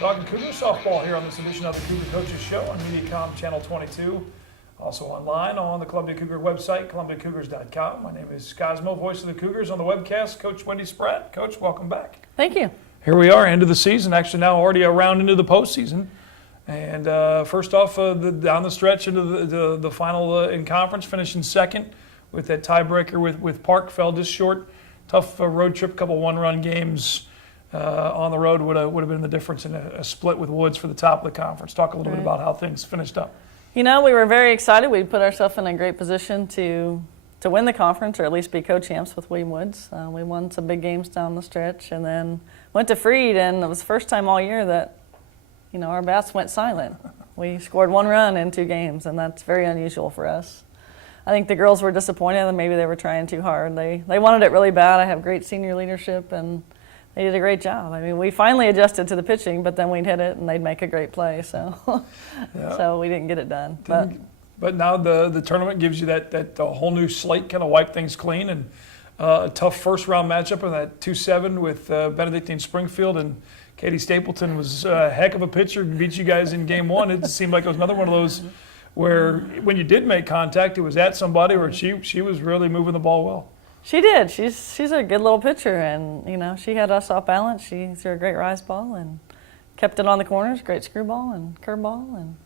Talking Cougar softball here on this edition of the Cougar Coaches Show on MediaCom Channel 22. Also online on the Columbia Cougar website, columbiacougars.com. My name is Cosmo, voice of the Cougars. On the webcast, Coach Wendy Spratt. Coach, welcome back. Thank you. Here we are, end of the season. Actually, now already a round into the postseason. And first off, down the stretch into the final in conference, finishing second with that tiebreaker with Park. Fell just short. Tough road trip, couple one-run games. On the road would have been the difference in a split with Woods for the top of the conference. Talk a little bit about how things finished up. You know, we were very excited. We put ourselves in a great position to win the conference, or at least be co-champs with William Woods. We won some big games down the stretch, and then went to Freed, and it was the first time all year that, you know, our bats went silent. We scored one run in 2 games, and that's very unusual for us. I think the girls were disappointed, and maybe they were trying too hard. They wanted it really bad. I have great senior leadership, and they did a great job. I mean, we finally adjusted to the pitching, but then we'd hit it and they'd make a great play. So, so we didn't get it done. But now the tournament gives you that whole new slate, kind of wipe things clean, and a tough first round matchup in that 2-7 with Benedictine Springfield, and Katie Stapleton was a heck of a pitcher, beat you guys in game 1. It seemed like it was another one of those where when you did make contact, it was at somebody where she was really moving the ball well. She did. She's a good little pitcher, and you know, she had us off balance. She threw a great rise ball and kept it on the corners, great screwball and curveball, and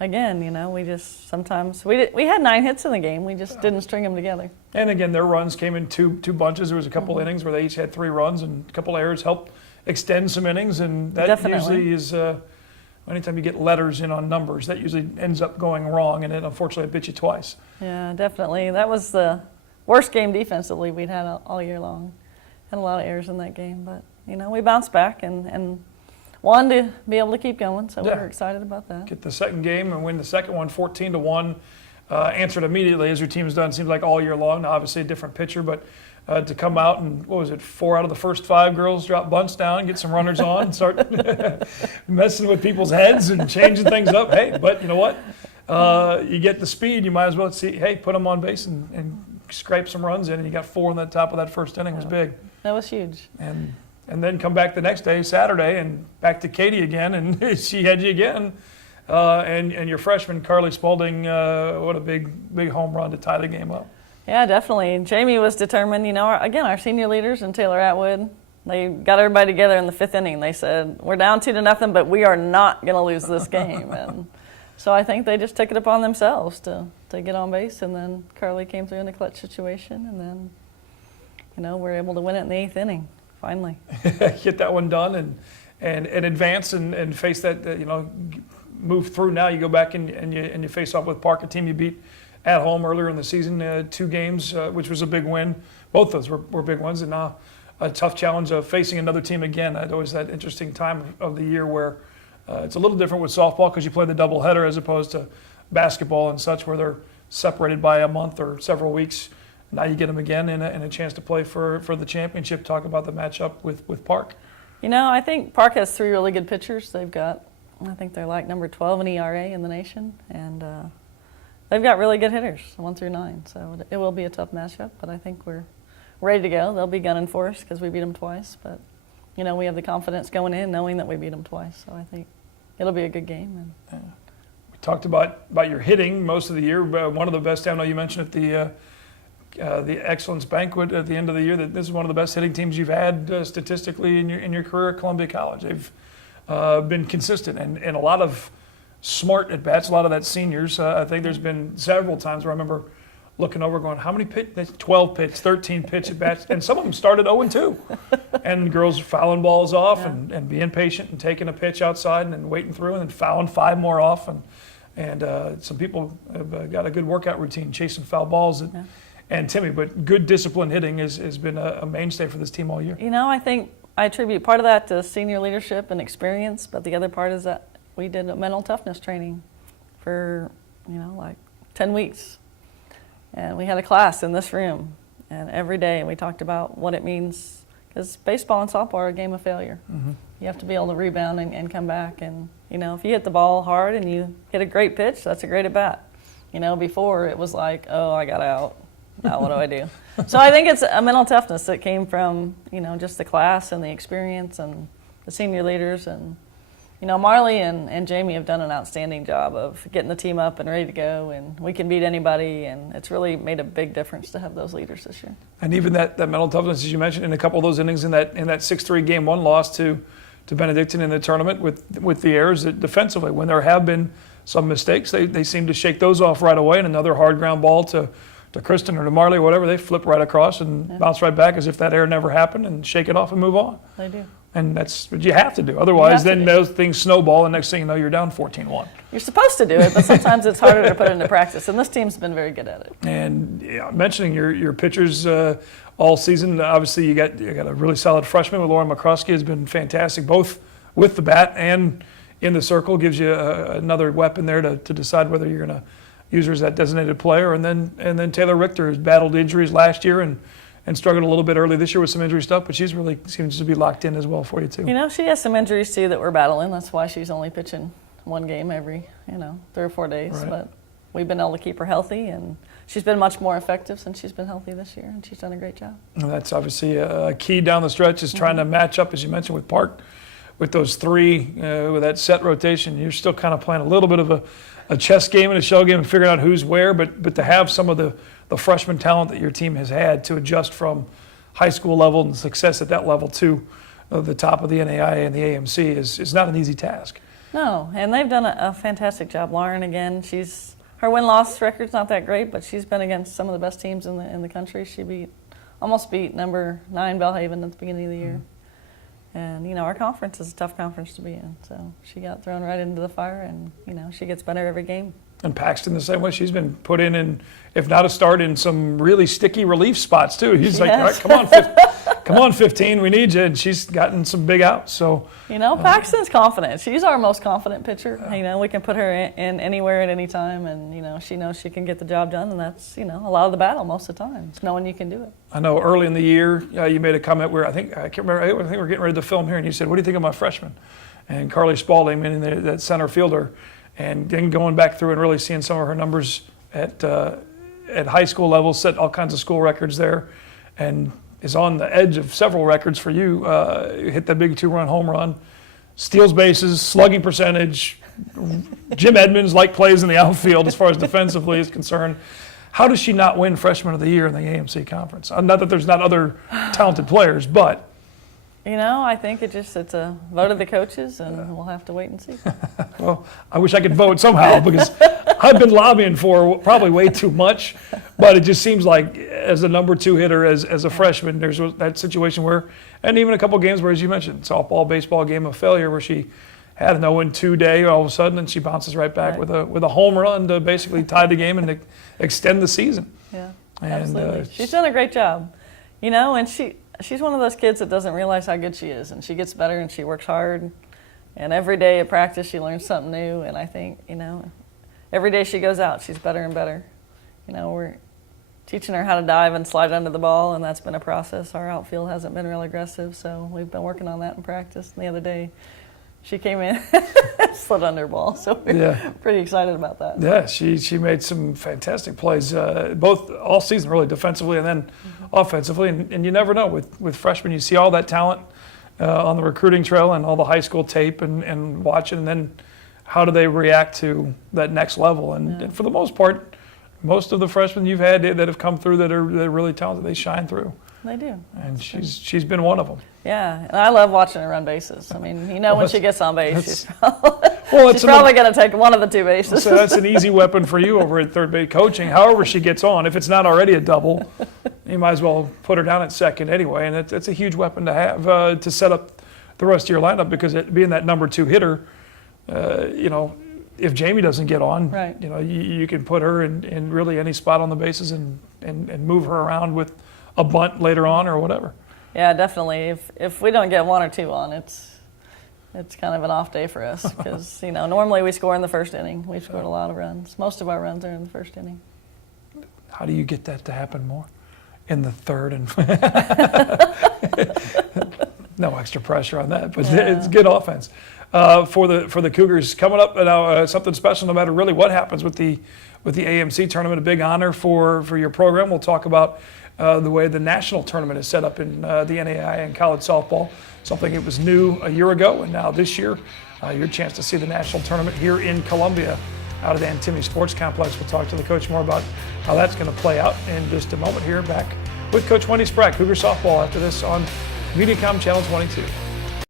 again, you know, we just sometimes we had 9 hits in the game. We just didn't string them together. And again, their runs came in two bunches. There was a couple innings where they each had 3 runs, and a couple errors helped extend some innings, and that usually is anytime you get letters in on numbers, that usually ends up going wrong, and it unfortunately bit you twice. Yeah, definitely. That was the worst game defensively we'd had all year long. Had a lot of errors in that game, but you know, we bounced back and wanted to be able to keep going, so we were excited about that. Get the second game and win the second one 14-1. Answered immediately, as your team's done, seems like all year long. Now, obviously a different pitcher, but to come out and, 4 out of the first 5 girls drop bunts down, get some runners on, and start messing with people's heads and changing things up. Hey, but you know what? You get the speed, you might as well put them on base and scrape some runs in, and you got 4 in the top of that first inning. Was big. That was huge. And then come back the next day, Saturday, and back to Katie again, and she had you again. And your freshman, Carly Spalding, what a big home run to tie the game up. Yeah, definitely. Jamie was determined. You know, our senior leaders and Taylor Atwood, they got everybody together in the 5th inning. They said, we're down 2-0, but we are not going to lose this game. And so I think they just took it upon themselves to get on base, and then Carly came through in a clutch situation, and then, you know, we're able to win it in the 8th inning, finally. Get that one done and advance and face that, you know, move through. Now you go back and you face off with Park, a team you beat at home earlier in the season, 2 games, which was a big win. Both those were big ones, and now a tough challenge of facing another team again. It's always that interesting time of the year where it's a little different with softball because you play the doubleheader as opposed to basketball and such, where they're separated by a month or several weeks. Now you get them again and a chance to play for the championship. Talk about the matchup with Park. You know, I think Park has 3 really good pitchers. They've got, I think they're like number 12 in ERA in the nation, and they've got really good hitters, 1 through 9. So it will be a tough matchup, but I think we're ready to go. They'll be gunning for us because we beat them twice, but you know, we have the confidence going in knowing that we beat them twice. So I think it'll be a good game. And we talked about your hitting most of the year. One of the best, I know you mentioned at the Excellence Banquet at the end of the year, that this is one of the best hitting teams you've had statistically in your career at Columbia College. They've been consistent and a lot of smart at bats. A lot of that seniors. I think there's been several times where I remember looking over, going, how many pitch? 12 pitch, 13 pitch at bats, and some of them started 0-2. And girls fouling balls off and being patient and taking a pitch outside and then waiting through and then fouling 5 more off. And some people have got a good workout routine, chasing foul balls. And Timmy, but good disciplined hitting has been a mainstay for this team all year. You know, I think I attribute part of that to senior leadership and experience, but the other part is that we did a mental toughness training for, you know, like 10 weeks. And we had a class in this room, and every day we talked about what it means, because baseball and softball are a game of failure. Mm-hmm. You have to be able to rebound and come back. And, you know, if you hit the ball hard and you hit a great pitch, that's a great at bat. You know, before it was like, oh, I got out. Now what do I do? So I think it's a mental toughness that came from, you know, just the class and the experience and the senior leaders and Marley and Jamie have done an outstanding job of getting the team up and ready to go, and we can beat anybody, and it's really made a big difference to have those leaders this year. And even that mental toughness, as you mentioned, in a couple of those innings in that 6-3 game one loss to Benedictine in the tournament with the errors that defensively, when there have been some mistakes, they seem to shake those off right away, and another hard ground ball to Kristen or to Marley or whatever, they flip right across and bounce right back as if that error never happened and shake it off and move on. They do. And that's what you have to do. Otherwise, then those things snowball, and next thing you know, you're down 14-1. You're supposed to do it, but sometimes it's harder to put into practice, and this team's been very good at it. And mentioning your pitchers all season, obviously you got a really solid freshman with Lauren McCroskey, has been fantastic, both with the bat and in the circle. Gives you another weapon there to decide whether you're going to use her as that designated player. And then Taylor Richter has battled injuries last year and struggled a little bit early this year with some injury stuff, but she's really seems to be locked in as well for you too. She has some injuries too that we're battling. That's why she's only pitching one game every 3 or 4 days. Right. But we've been able to keep her healthy, and she's been much more effective since she's been healthy this year, and she's done a great job. And that's obviously a key down the stretch, is trying to match up, as you mentioned, with Park, with those three, with that set rotation. You're still kind of playing a little bit of a chess game and a shell game and figuring out who's where, but to have some of the freshman talent that your team has had to adjust from high school level and success at that level to the top of the NAIA and the AMC is not an easy task. No, and they've done a fantastic job. Lauren, again, her win-loss record's not that great, but she's been against some of the best teams in the country. She almost beat number 9 Belhaven at the beginning of the year. And, our conference is a tough conference to be in. So she got thrown right into the fire, and, she gets better every game. And Paxton the same way. She's been put in, if not a start, in some really sticky relief spots too. He's like, all right, come on, 15, we need you. And she's gotten some big outs. So Paxton's confident. She's our most confident pitcher. We can put her in anywhere at any time, and she knows she can get the job done. And that's a lot of the battle most of the time. It's knowing you can do it. I know early in the year you made a comment where I can't remember. I think we're getting ready to film here, and you said, "What do you think of my freshman?" And Carly Spalding, meaning that center fielder. And then going back through and really seeing some of her numbers at high school level, set all kinds of school records there, and is on the edge of several records for you. Hit that big 2-run home run, steals bases, slugging percentage. Jim Edmonds-like plays in the outfield as far as defensively is concerned. How does she not win Freshman of the Year in the AMC Conference? Not that there's not other talented players, but... I think it's a vote of the coaches, and we'll have to wait and see. Well, I wish I could vote somehow, because I've been lobbying for probably way too much, but it just seems like as a number 2 hitter, as a freshman, there's that situation where, and even a couple games where, as you mentioned, softball, baseball game of failure where she had an 0-2 day all of a sudden, and she bounces right back with a home run to basically tie the game and to extend the season. Yeah, and, absolutely. She's done a great job, and she's one of those kids that doesn't realize how good she is, and she gets better and she works hard, and every day at practice she learns something new, and I think, every day she goes out she's better and better. We're teaching her how to dive and slide under the ball, and that's been a process. Our outfield hasn't been real aggressive, so we've been working on that in practice. And the other day she came in and slid under a ball, so we're pretty excited about that. Yeah, she made some fantastic plays, both all season really, defensively and then offensively. And you never know with freshmen, you see all that talent on the recruiting trail and all the high school tape and watching, and then how do they react to that next level? And for the most part, most of the freshmen you've had that have come through that are really talented, they shine through. They do. And she's been one of them. Yeah, and I love watching her run bases. I mean, when she gets on base, she's she's probably going to take one of the 2 bases. So that's an easy weapon for you over at third base coaching. However she gets on, if it's not already a double, you might as well put her down at second anyway. And it's a huge weapon to have to set up the rest of your lineup, because being that number 2 hitter, if Jamie doesn't get on, right. You can put her in really any spot on the bases and move her around with a bunt later on or whatever. Yeah, definitely. If we don't get 1 or 2 on, it's kind of an off day for us, because normally we score in the first inning. We've scored a lot of runs. Most of our runs are in the first inning. How do you get that to happen more in the third? And no extra pressure on that, but it's good offense for the Cougars coming up now. Something special, no matter really what happens with the AMC tournament. A big honor for your program. We'll talk about the way the national tournament is set up in the NAIA and college softball. something that was new a year ago, and now this year, your chance to see the national tournament here in Columbia out of the Antimi Sports Complex. We'll talk to the coach more about how that's going to play out in just a moment here. Back with Coach Wendy Sprague, Cougar softball, after this on Mediacom Channel 22.